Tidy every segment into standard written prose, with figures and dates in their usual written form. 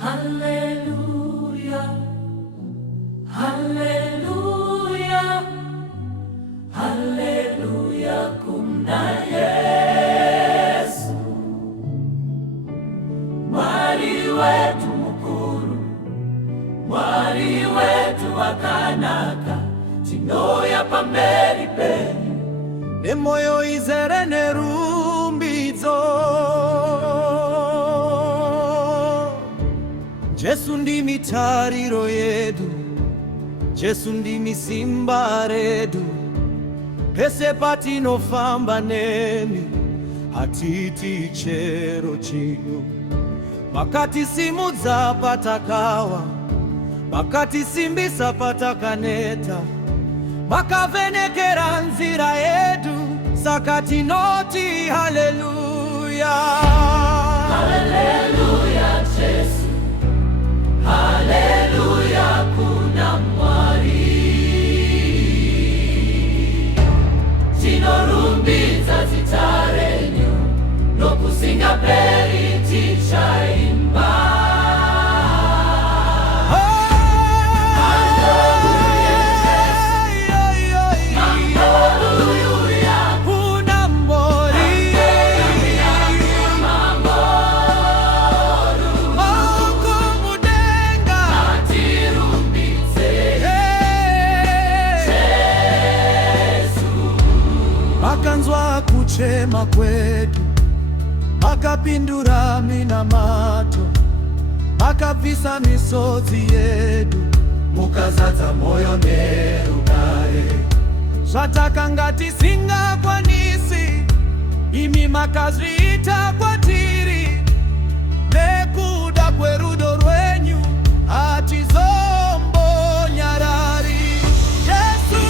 Haleluya, haleluya, haleluya, kuna Yesu mwali wetu mukuru, mwali wetu wakanaka tinoya pamberi penyu nemoyo izere nerumbidzo. Jesu ndimi tariro yedu, Jesu ndimi simba redu, pese patinofamba nemi hatiti chero chino. Makati simudza patakawa, makati simbisa patakaneta, makavenekera nzira yedu, sakati noti haleluya. Haleluya Jesu, haleluya kuna mwali tinorumbiza zitarenyu nokusinga peri tichaimba. Makanzwa kuchema kwetu, makapindura minamato, makabvisa misodzi yedu, mukazadza moyo nerugare. Zvatakanga tisingakwanisi, imi makazviita kwatiri, nekuda kwerudo rwenyu hatizombonyarari. Yesu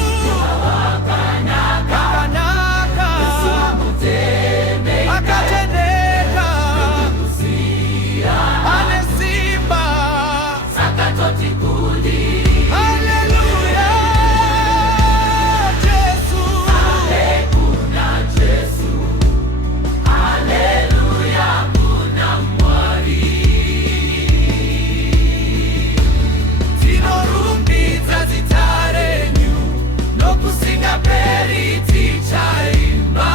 akatendeka, ane simba, haleluya. Jesu, Kuna Jesu, haleluya kuna mwali tinorumbiza zitarenyu nokusinga peri tichaimba.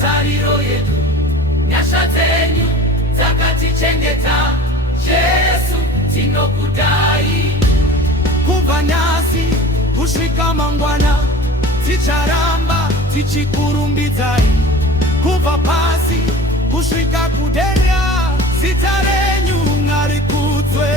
Tariro yedu, nyasha zenyu dzakatichengeta. Jesu tinokudai. kubva nhasi kusvika mangwana, ticharamba tichikurumbidzai. Kubva pasi kusvika kudenga, zita renyu ngarikudzwe.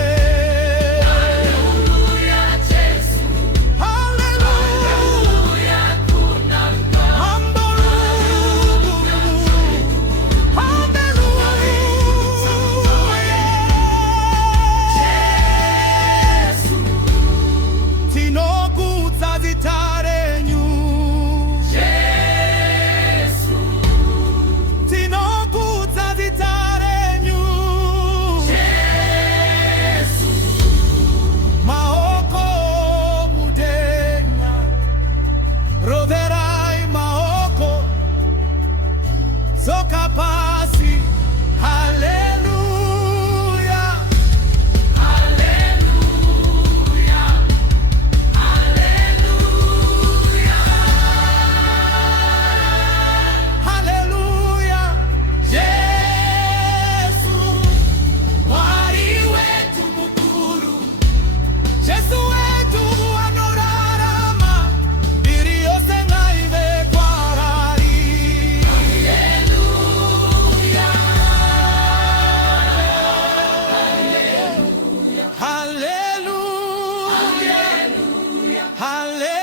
Haleluya.